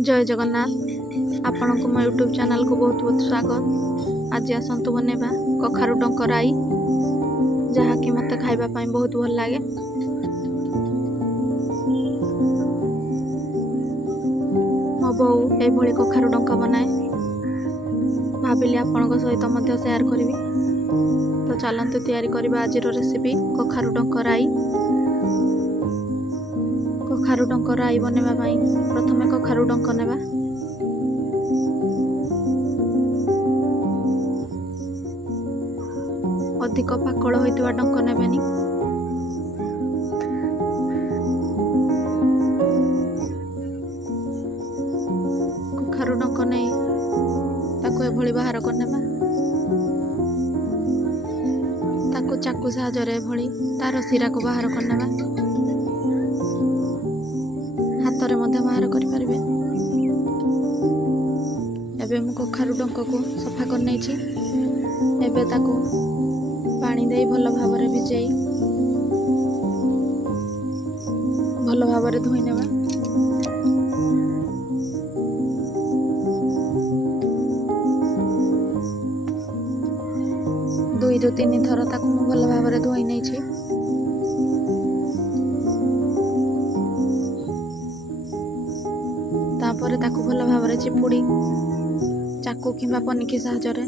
जय जगन्नाथ आपण को मो यूट्यूब चैनल को बहुत बहुत स्वागत। आज आसतु बनैबा कखारु डंक राई जहाँकि मत खाइबा पाई बहुत भल लगे। मो बो ये कखारु डंक बनाए भाविली आपण सहित मध्य शेयर करी। तो चलतु तैयारी करबा आज रेसिपी कखारु डंक राई। कखारु डंक राई बनैबा पाई प्रथमे कखारु डंक नेबा। अधिक पाकल होइतिबा डंक नेबेनी। कखारु डंक नै ताको एभली बाहर करनेबा। ताको चाकू साहाय्य एभली तार सिरा को बाहर करनेबा। हाथ में बाहर करें। एबे मु कखारु डंक को सफा कर नहीं। एबे ताको पानी दे भल भाव भिजाई भल भाव धोई नेबा। दुई रु तीन थर ताको मु भल भाव धोई नहीं। तापर ताको भल भाव चिपुड़ी चाकू किंबा पनिकी साहाय्य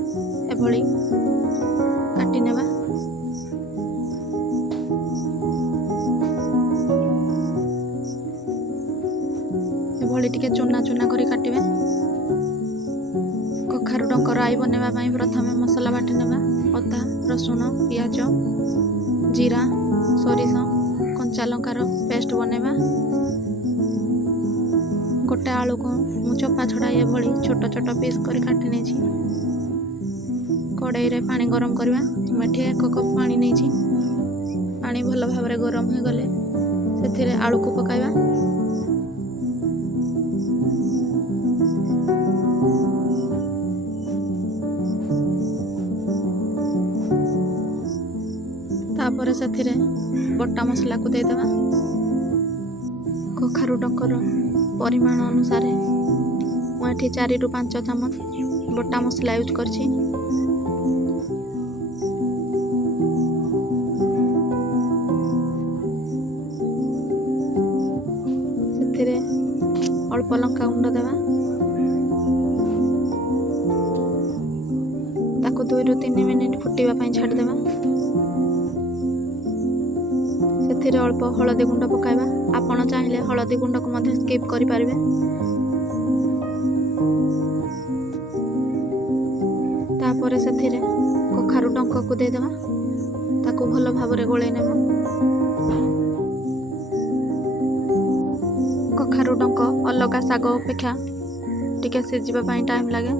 एभली काटी नेबा। एभली टिके चुना चुना करी काटिबे। कखारु डंक राई बनैबा पई प्रथमे मसला बाटी नेबा। अदा रसुण पियाज जीरा सोरिष कंचा लंकार पेस्ट बनैबा। गोटे आलू को मु चोपा छड़ाई एभली छोट छोट पीस कर काटी नहीं। कड़ाई रे पानी गरम करवा। मुझे 1 कप पानी नहीं। पानी भल भाव गरम हो गले से आलू को पकाइबा। तापर से बटा मसला को देदेबा। कखारु डंकर परिमाण अनुसार मुझे 4 रु 5 चामच बटा मसला यूज करछि। सेथिरे अल्प लंका गुंड देवा। ताको 2 रु 3 मिनिट फुटीबा पई छाड़ देवा। सेथिरे अल्प हळदी गुंड पकाइबा। आपण चाहिले हळदी गुंड को मध्य स्किप करि पारिबे। तापर सेथिरे कखारु डंक को दे देबा। ताको भल भाव रे गोळै नेबा। कखारु डंक अलगा साग अपेक्षा टिके सिजिबा पई टाइम लागे।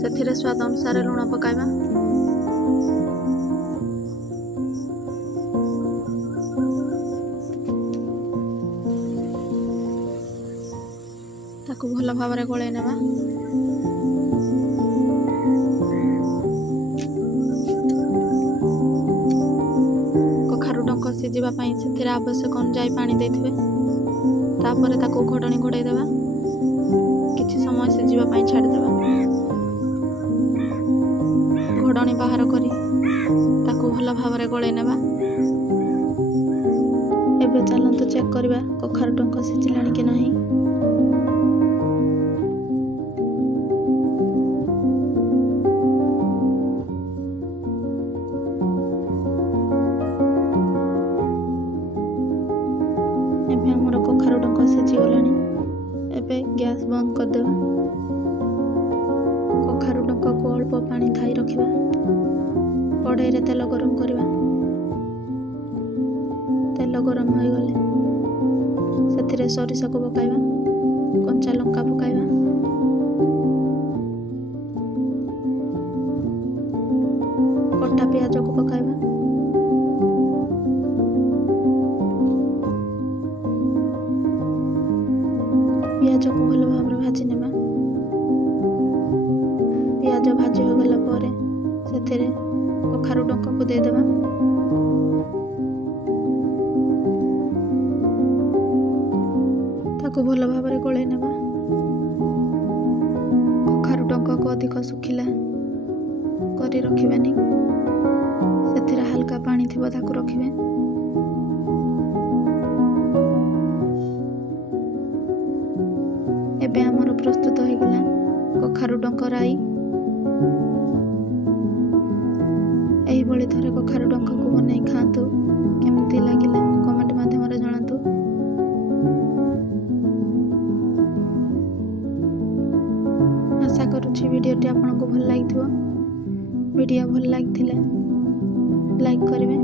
सेथिरे स्वाद अनुसार लुण पकाइबा। ताको भल भाव रे गोळै नेबा। कखारु डंक सिजिबा पई सेथिरे आवश्यक अनुसार पानी देथिबे। तापर ताको घोडणी घोड़ाई देबा। किछि समय सिजिबा पई छाड़ी देबा। घोड़णी बाहर करी ताको भल भाव रे गोळै नेबा। एबे चलंतु चेक करबा कखारु डंक सिजिलाणी कि नाही। एबे हमर कखारु डंक सिजी गलाणी। एबे गैस बंद कर देबा। कखारु डंक को अल्प पानी थाई रखिबा। कड़ाई रे तेल गरम करवा। तेल गरम हो गले सेथिरे सोरिष को पकाइबा। कंचा लंका पकाइबा। कटा पियाज को पकाइबा। पियाज को भल भाव भाजी नेबा। पियाज भाजी हो ହେଇଗଲା ପରେ ସେଥିରେ କଖାରୁ ଡଙ୍କାକୁ ଦେଇଦେବା। ତାକୁ ଭଲ ଭାବରେ ଗୋଳେଇ ନେବା। କଖାରୁ ଡଙ୍କାକୁ ଅଧିକ ଶୁଖିଲା କରି ରଖିବେନି, ସେଥିରେ ହାଲକା ପାଣି ଥିବ ତାକୁ ରଖିବେ। ଏବେ ଆମର ପ୍ରସ୍ତୁତ ହେଇଗଲା କଖାରୁ ଡଙ୍କ ରାଇ। ଏହିଭଳି ଥରେ କଖାରୁ ଡଙ୍କାକୁ ବନେଇ ଖାଆନ୍ତୁ। କେମିତି ଲାଗିଲା କମେଣ୍ଟ ମାଧ୍ୟମରେ ଜଣାନ୍ତୁ। ଆଶା କରୁଛି ଭିଡ଼ିଓଟି ଆପଣଙ୍କୁ ଭଲ ଲାଗିଥିବ। ଭିଡ଼ିଓ ଭଲ ଲାଗିଥିଲେ ଲାଇକ୍ କରିବେ,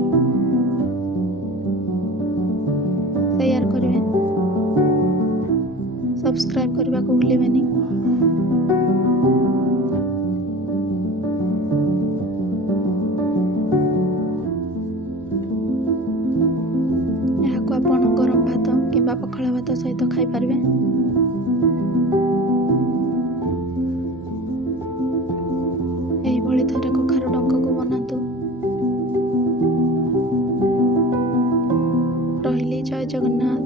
ସେୟାର କରିବେ, ସବସ୍କ୍ରାଇବ୍ କରିବାକୁ ଭୁଲିବେନି। ଏହାକୁ ଆପଣ ଗରମ ଭାତ କିମ୍ବା ପଖାଳ ଭାତ ସହିତ ଖାଇପାରିବେ। ଏହିଭଳି ଥରେ କଖାରୁ ଡଙ୍କାକୁ ବନାନ୍ତୁ। ରହିଲି, ଜୟ ଜଗନ୍ନାଥ।